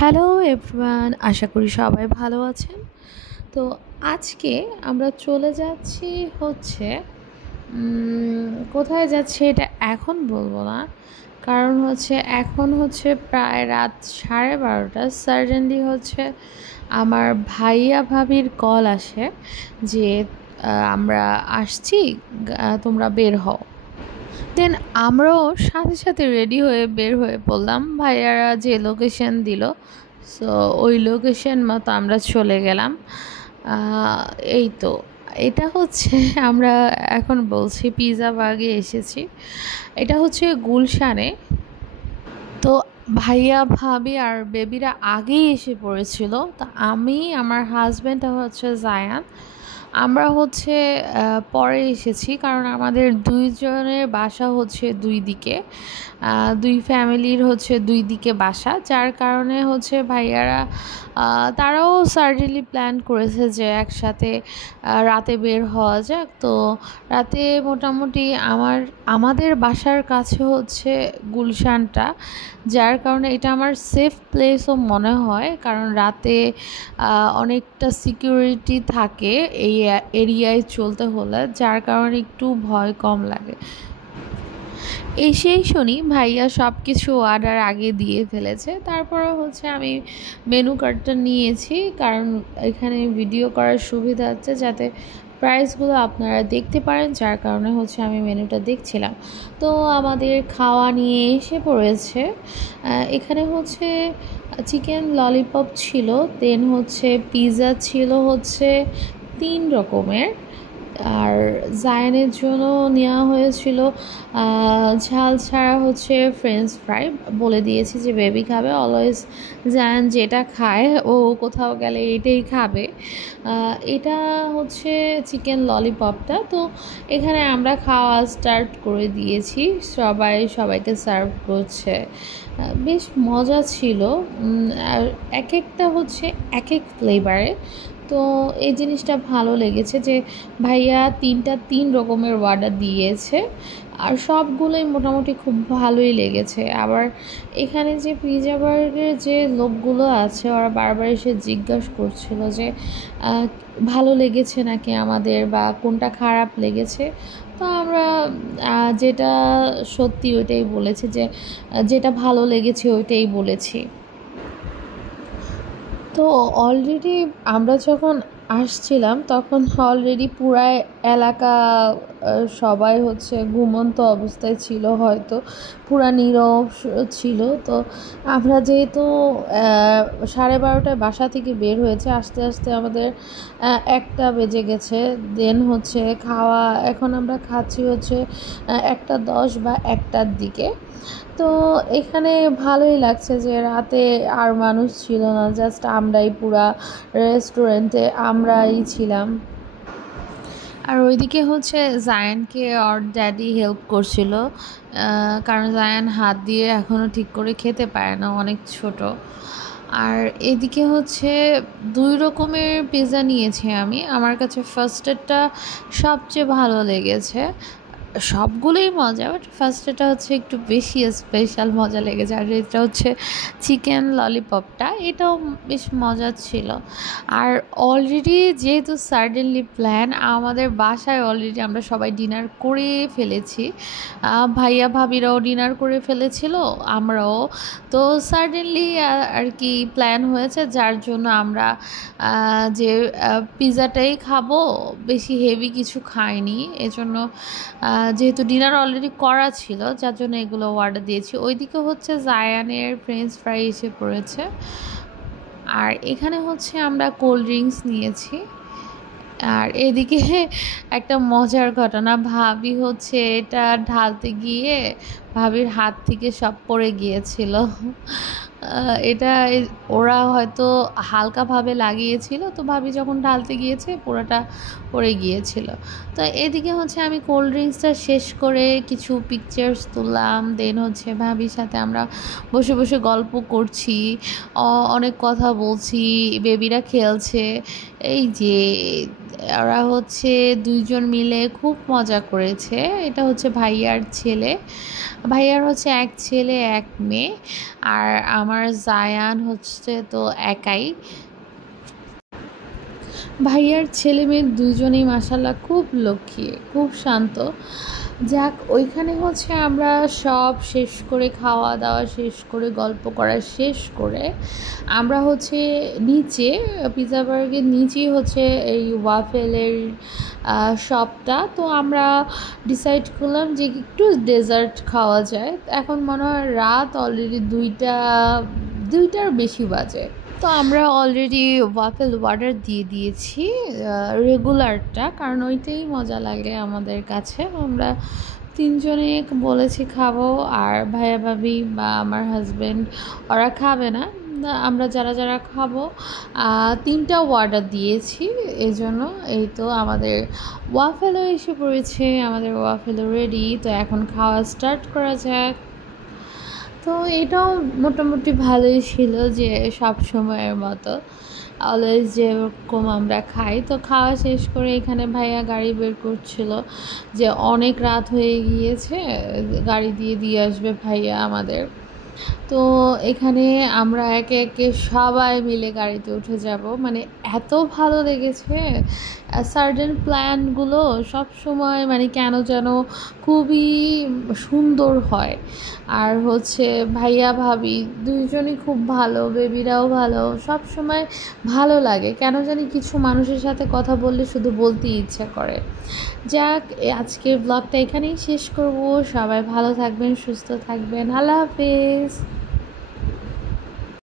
Hello everyone, আশা করি সবাই ভালো আছেন। তো আজকে আমরা চলে যাচ্ছি হচ্ছে কোথায় যাচ্ছি এটা এখন বলবো না, কারণ হচ্ছে এখন হচ্ছে প্রায় রাত 12:30। সাডেনলি হচ্ছে আমার ভাইয়া ভাবির কল আসে যে আমরা আসছি, তোমরা বের হও। দেন আমরাও সাথে সাথে রেডি হয়ে বের হয়ে পড়লাম। ভাইয়ারা যে লোকেশন দিল, সো ওই লোকেশন মতো আমরা চলে গেলাম। এই তো এটা হচ্ছে আমরা এখন বলছি পিৎজা বাগে এসেছি। এটা হচ্ছে গুলশানে। তো ভাইয়া ভাবি আর বেবিরা আগেই এসে পড়েছিল। তা আমি, আমার হাজব্যান্ড হচ্ছে জায়ান, আমরা হচ্ছে পরে এসেছি, কারণ আমাদের দুইজনের বাসা হচ্ছে দুই দিকে, দুই ফ্যামিলির হচ্ছে দুই দিকে বাসা, যার কারণে হচ্ছে ভাইয়ারা তারাও সার্ডেনলি প্ল্যান করেছে যে একসাথে রাতে বের হওয়া যাক। তো রাতে মোটামুটি আমাদের বাসার কাছে হচ্ছে গুলশানটা, যার কারণে এটা আমার সেফ প্লেসও মনে হয়, কারণ রাতে অনেকটা সিকিউরিটি থাকে এই এরিয়ায় চলতে হলে, যার কারণে একটু ভয় কম লাগে। এসেই শুনি ভাইয়া সব কিছু অর্ডার আগে দিয়ে ফেলেছে। তারপরে হচ্ছে আমি মেনু কার্ডটা নিয়েছি, কারণ এখানে ভিডিও করার সুবিধা আছে যাতে প্রাইসগুলো আপনারা দেখতে পারেন, যার কারণে হচ্ছে আমি মেনুটা দেখছিলাম। তো আমাদের খাওয়া নিয়ে এসে পড়েছে। এখানে হচ্ছে চিকেন ললিপপ ছিল, দেন হচ্ছে পিৎজা ছিল হচ্ছে 3 রকমের, আর জায়ানের জন্য নেওয়া হয়েছিল ঝাল ছাড়া হচ্ছে ফ্রেঞ্চ ফ্রাই। বলে দিয়েছি যে বেবি খাবে, অলওয়েজ জায়ান যেটা খায় ও কোথাও গেলে এটাই খাবে। এটা হচ্ছে চিকেন ললিপপটা। তো এখানে আমরা খাওয়া স্টার্ট করে দিয়েছি, সবাইকে সার্ভ করছে। বেশ মজা ছিল। আর এক একটা হচ্ছে এক এক ফ্লেভারে। তো এই জিনিসটা ভালো লেগেছে যে ভাইয়া 3 রকমের অর্ডার দিয়েছে, আর সবগুলোই মোটামুটি খুব ভালোই লেগেছে। আবার এখানে যে পিৎজা বার্গের যে লোকগুলো আছে ওরা বারবার এসে জিজ্ঞাসা করছিল যে ভালো লেগেছে নাকি আমাদের, বা কোনটা খারাপ লেগেছে। তো আমরা যেটা সত্যি ওইটাই বলেছি, যে যেটা ভালো লেগেছে ওইটাই বলেছি। তো অলরেডি আমরা যখন আসছিলাম তখন অলরেডি পুরা এলাকা সবাই হচ্ছে ঘুমন্ত অবস্থায় ছিল, হয়তো পুরা নীরব ছিল। তো আমরা যেহেতু 12:30টায় বাসা থেকে বের হয়েছে, আস্তে আস্তে আমাদের 1টা বেজে গেছে। দেন হচ্ছে খাওয়া, এখন আমরা খাচ্ছি হচ্ছে 1:10 বা 1টার দিকে। তো এখানে ভালোই লাগছে যে রাতে আর মানুষ ছিল না, জাস্ট আমরাই পুরা রেস্টুরেন্টে আমরাই ছিলাম। আর ওইদিকে হচ্ছে জায়ানকে ওর ড্যাডি হেল্প করছিল, কারণ জায়ান হাত দিয়ে এখনও ঠিক করে খেতে পারে না, অনেক ছোট। আর এদিকে হচ্ছে 2 রকমের পিৎজা নিয়েছি আমি। আমার কাছে ফার্স্টেরটা সবচেয়ে ভালো লেগেছে। সবগুলোই মজা, বাট ফার্স্টেটা হচ্ছে একটু বেশি স্পেশাল মজা লেগেছে। আর এটা হচ্ছে চিকেন ললিপপটা, এটাও বেশ মজা ছিল। আর অলরেডি যেহেতু সাডেনলি প্ল্যান, আমাদের বাসায় অলরেডি আমরা সবাই ডিনার করে ফেলেছি। ভাইয়া ভাবিরাও ডিনার করে ফেলেছিল, আমরাও। তো সাডেনলি আর কি প্ল্যান হয়েছে, যার জন্য আমরা যে পিৎজাটাই খাবো, বেশি হেভি কিছু খাইনি। এজন্য যেহেতু ডিনার অলরেডি করা ছিল, যার জন্য এগুলো অর্ডার দিয়েছি। ওইদিকে হচ্ছে জায়ানের ফ্রেঞ্চ ফ্রাই এসে পড়েছে। আর এখানে হচ্ছে আমরা কোল্ড ড্রিঙ্কস নিয়েছি। আর এদিকে একটা মজার ঘটনা, ভাবি হচ্ছে এটা ঢালতে গিয়ে ভাবির হাত থেকে সব পড়ে গিয়েছিল। এটা ওরা হয়তো হালকাভাবে লাগিয়েছিল, তো ভাবি যখন ঢালতে গিয়েছে পুরোটা পড়ে গিয়েছিল। তো এদিকে হচ্ছে আমি কোল্ড ড্রিঙ্কসটা শেষ করে কিছু পিকচার্স তুললাম। দেন হচ্ছে ভাবির সাথে আমরা বসে বসে গল্প করছি, অনেক কথা বলছি, বেবিরা খেলছে। এই যে ওরা হচ্ছে দুইজন মিলে খুব মজা করেছে। এটা হচ্ছে ভাইয়ার ছেলে, ভাইয়ার হচ্ছে এক ছেলে এক মেয়ে, আর আমার জায়ান হচ্ছে তো একাই। ভাইয়ার ছেলে মেয়ে দুজনেই মাশাল্লাহ খুব লক্ষ্মী, খুব শান্ত। যাক, ওইখানে হচ্ছে আমরা সব শেষ করে, খাওয়া দাওয়া শেষ করে, গল্প করা শেষ করে আমরা হচ্ছে নিচে, পিৎজা বার্গের নিচেই হচ্ছে এই ওয়াফেলের শপটা। তো আমরা ডিসাইড করলাম যে একটু ডেজার্ট খাওয়া যায়। এখন মনে হয় রাত অলরেডি দুইটার বেশি বাজে। তো আমরা অলরেডি ওয়াফেল অর্ডার দিয়ে দিয়েছি, রেগুলারটা, কারণ ওইটাই মজা লাগে আমাদের কাছে। আমরা তিনজনে বলেছি খাবো, আর ভাইয়া ভাবি বা আমার হাজব্যান্ড ওরা খাবে না। আমরা যারা যারা খাবো তিনটা অর্ডার দিয়েছি। এই জন্য এই তো আমাদের ওয়াফেলও এসে পড়েছে, আমাদের ওয়াফেলও রেডি। তো এখন খাওয়া স্টার্ট করা যাক। তো এটাও মোটামুটি ভালোই ছিল, যে সব সময়ের মতো অলওয়েজ যেরকম আমরা খাই। তো খাওয়া শেষ করে এখানে ভাইয়া গাড়ি বের করছিল, যে অনেক রাত হয়ে গিয়েছে, গাড়ি দিয়ে দিয়ে আসবে ভাইয়া আমাদের। তো এখানে আমরা একে একে সবাই মিলে গাড়িতে উঠে যাব। মানে এত ভালো লেগেছে, সার্টেন প্ল্যানগুলো সব সময় মানে কেন যেন খুবই সুন্দর হয়। আর হচ্ছে ভাইয়া ভাবি দুইজনই খুব ভালো, বেবিরাও ভালো, সব সময় ভালো লাগে। কেন জানি কিছু মানুষের সাথে কথা বললে শুধু বলতেই ইচ্ছা করে। যাক, আজকের ব্লগটা এখানেই শেষ করব। সবাই ভালো থাকবেন, সুস্থ থাকবেন। আল্লাহ হাফেজ।